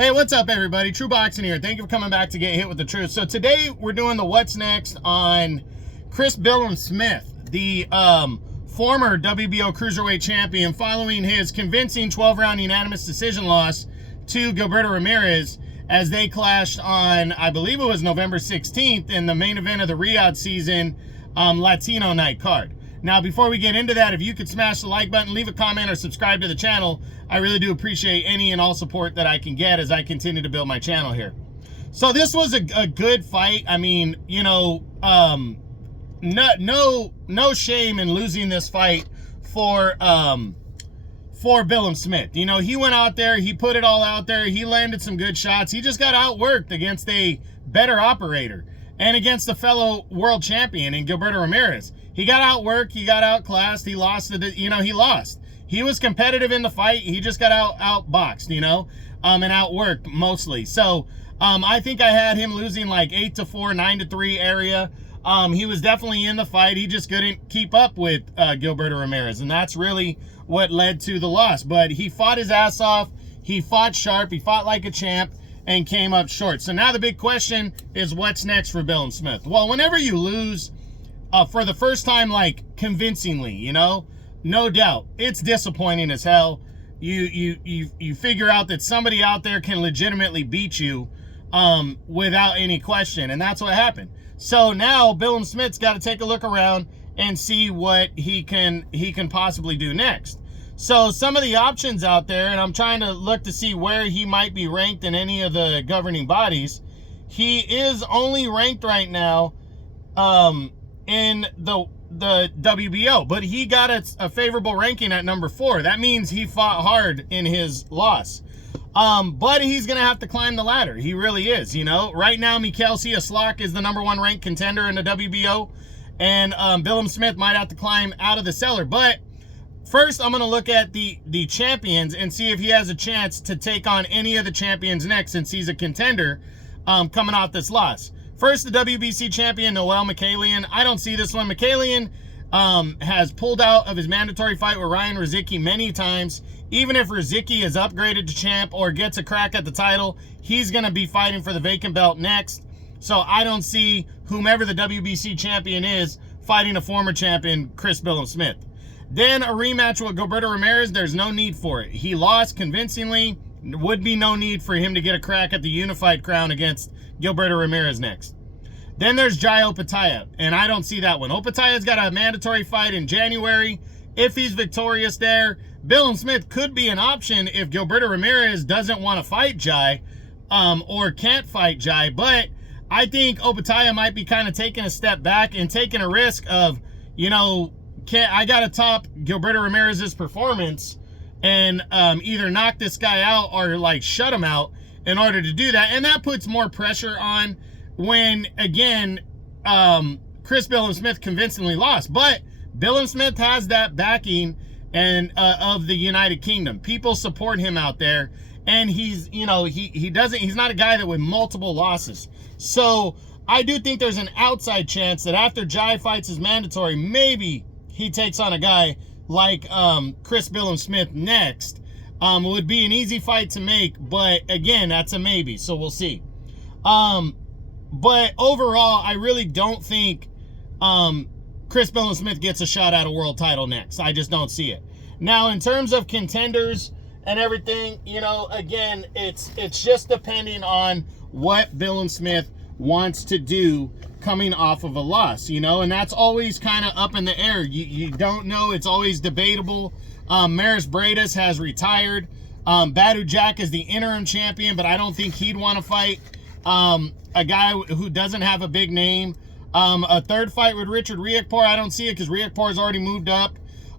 Hey, what's up, everybody? True Boxing here. Thank you for coming back to Get Hit with the Truth. So today we're doing the What's Next on Chris Billiam-Smith, the former WBO Cruiserweight Champion, following his convincing 12-round unanimous decision loss to Gilberto Ramirez as they clashed on, I believe it was November 16th, in the main event of the Riyadh season Latino night card. Now, before we get into that, if you could smash the like button, leave a comment, or subscribe to the channel, I really do appreciate any and all support that I can get as I continue to build my channel here. So this was a good fight. I mean, you know, no shame in losing this fight for Billiam-Smith. You know, he went out there, he put it all out there, he landed some good shots. He just got outworked against a better operator and against a fellow world champion in Gilberto Ramirez. He got outworked, he got outclassed, he lost, he lost. He was competitive in the fight, he just got outboxed, you know, and outworked mostly. So I think I had him losing like 8-4, 9-3 area. He was definitely in the fight, he just couldn't keep up with Gilberto Ramirez, and that's really what led to the loss. But he fought his ass off, he fought sharp, he fought like a champ, and came up short. So now the big question is, what's next for Billiam-Smith? Well, whenever you lose for the first time, like convincingly, you know, no doubt it's disappointing as hell. You figure out that somebody out there can legitimately beat you without any question, and that's what happened. So now Billiam-Smith's got to take a look around and see what he can possibly do next. So some of the options out there, and I'm trying to look to see where he might be ranked in any of the governing bodies. He is only ranked right now in the WBO, but he got a favorable ranking at number 4. That means he fought hard in his loss. But he's gonna have to climb the ladder. He really is, you know. Right now, Mikhail Cieslak is the number 1 ranked contender in the WBO, and Billiam-Smith might have to climb out of the cellar. But first, I'm gonna look at the champions and see if he has a chance to take on any of the champions next, since he's a contender coming off this loss. First, the WBC champion, Noel Mikhailian. I don't see this one. Mikhailian has pulled out of his mandatory fight with Ryan Rizicki many times. Even if Rizicki is upgraded to champ or gets a crack at the title, he's going to be fighting for the vacant belt next. So I don't see whomever the WBC champion is fighting a former champion, Chris Billiam-Smith. Then a rematch with Gilberto Ramirez, there's no need for it. He lost convincingly. Would be no need for him to get a crack at the unified crown against Gilberto Ramirez next. Then there's Jai Opetaia, and I don't see that one. Opetaia's got a mandatory fight in January. If he's victorious there, Billiam-Smith could be an option if Gilberto Ramirez doesn't want to fight Jai or can't fight Jai. But I think Opetaia might be kind of taking a step back and taking a risk of, you know, I got to top Gilberto Ramirez's performance and either knock this guy out or like shut him out in order to do that. And that puts more pressure on when, again, Chris Billiam-Smith convincingly lost. But Billiam-Smith has that backing and of the United Kingdom. People support him out there, and he's, you know, he's not a guy that with multiple losses. So I do think there's an outside chance that after Jai fights his mandatory, maybe he takes on a guy like Chris Billiam-Smith next. Would be an easy fight to make, but again, that's a maybe, so we'll see. But overall, I really don't think Chris Billiam-Smith gets a shot at a world title next. I just don't see it. Now, in terms of contenders and everything, you know, again, it's just depending on what Billiam-Smith wants to do coming off of a loss, you know, and that's always kind of up in the air. You don't know. It's always debatable. Maris Bredas has retired. Badu Jack is the interim champion, but I don't think he'd want to fight a guy who doesn't have a big name. A third fight with Richard Riakporhe, I don't see it because Riakporhe's already moved up.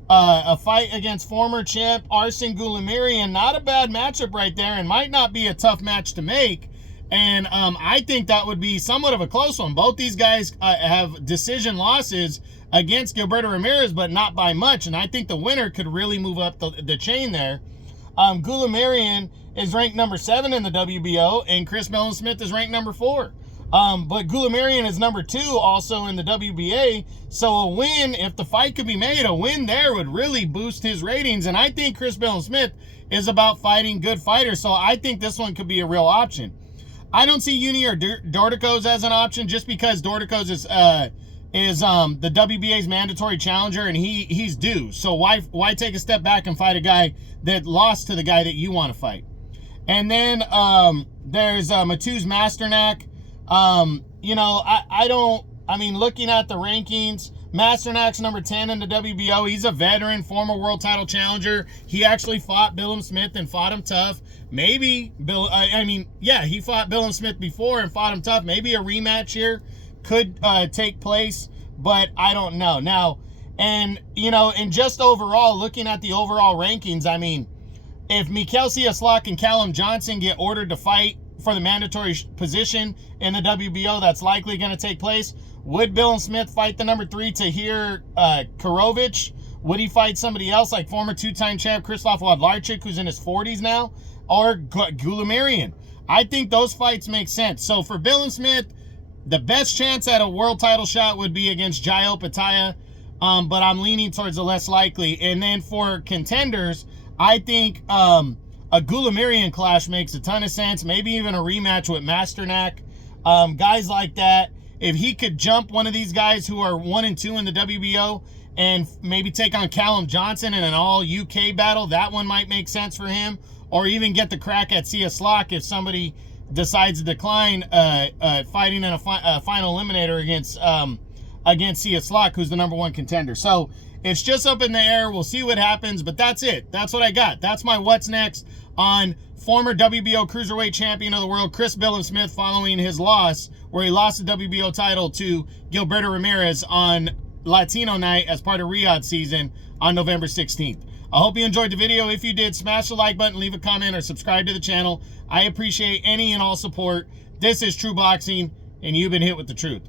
A fight against former champ Arsen Goulamirian, not a bad matchup right there, and might not be a tough match to make. And I think that would be somewhat of a close one. Both these guys have decision losses against Gilberto Ramirez, but not by much. And I think the winner could really move up the chain there. Goulamirian is ranked number 7 in the WBO, and Chris Billiam-Smith is ranked number 4. But Goulamirian is number 2 also in the WBA. So a win, if the fight could be made, a win there would really boost his ratings. And I think Chris Billiam-Smith is about fighting good fighters. So I think this one could be a real option. I don't see Uni or Dorticos as an option just because Dorticos is the WBA's mandatory challenger and he's due. So why take a step back and fight a guy that lost to the guy that you want to fight? And then there's Mateusz Masternak. Looking at the rankings, Masternak's number 10 in the WBO. He's a veteran, former world title challenger. He actually fought Billiam-Smith and fought him tough. Maybe he fought Billiam-Smith before and fought him tough. Maybe a rematch here could take place, but I don't know. Now, and just overall, looking at the overall rankings, I mean, if Mikel Cieslak and Callum Johnson get ordered to fight for the mandatory position in the WBO, that's likely going to take place. Would Billiam-Smith fight the number 3 Tahir Karovic? Would he fight somebody else like former 2-time champ Krzysztof Władlarczyk, who's in his 40s now? Or Goulamirian? I think those fights make sense. So for Billiam-Smith, the best chance at a world title shot would be against Jaio Pataya, but I'm leaning towards the less likely. And then for contenders, I think a Goulamirian clash makes a ton of sense. Maybe even a rematch with Masternak. Guys like that. If he could jump one of these guys who are 1 and 2 in the WBO and maybe take on Callum Johnson in an all-UK battle, that one might make sense for him. Or even get the crack at Cieslak if somebody decides to decline fighting in a final eliminator against Cieslak, who's the number 1 contender. So it's just up in the air. We'll see what happens, but that's it. That's what I got. That's my what's next on former WBO Cruiserweight Champion of the World, Chris Billiam-Smith, following his loss, where he lost the WBO title to Gilberto Ramirez on Latino night as part of Riyadh season on November 16th. I hope you enjoyed the video. If you did, smash the like button, leave a comment, or subscribe to the channel. I appreciate any and all support. This is True Boxing, and you've been hit with the truth.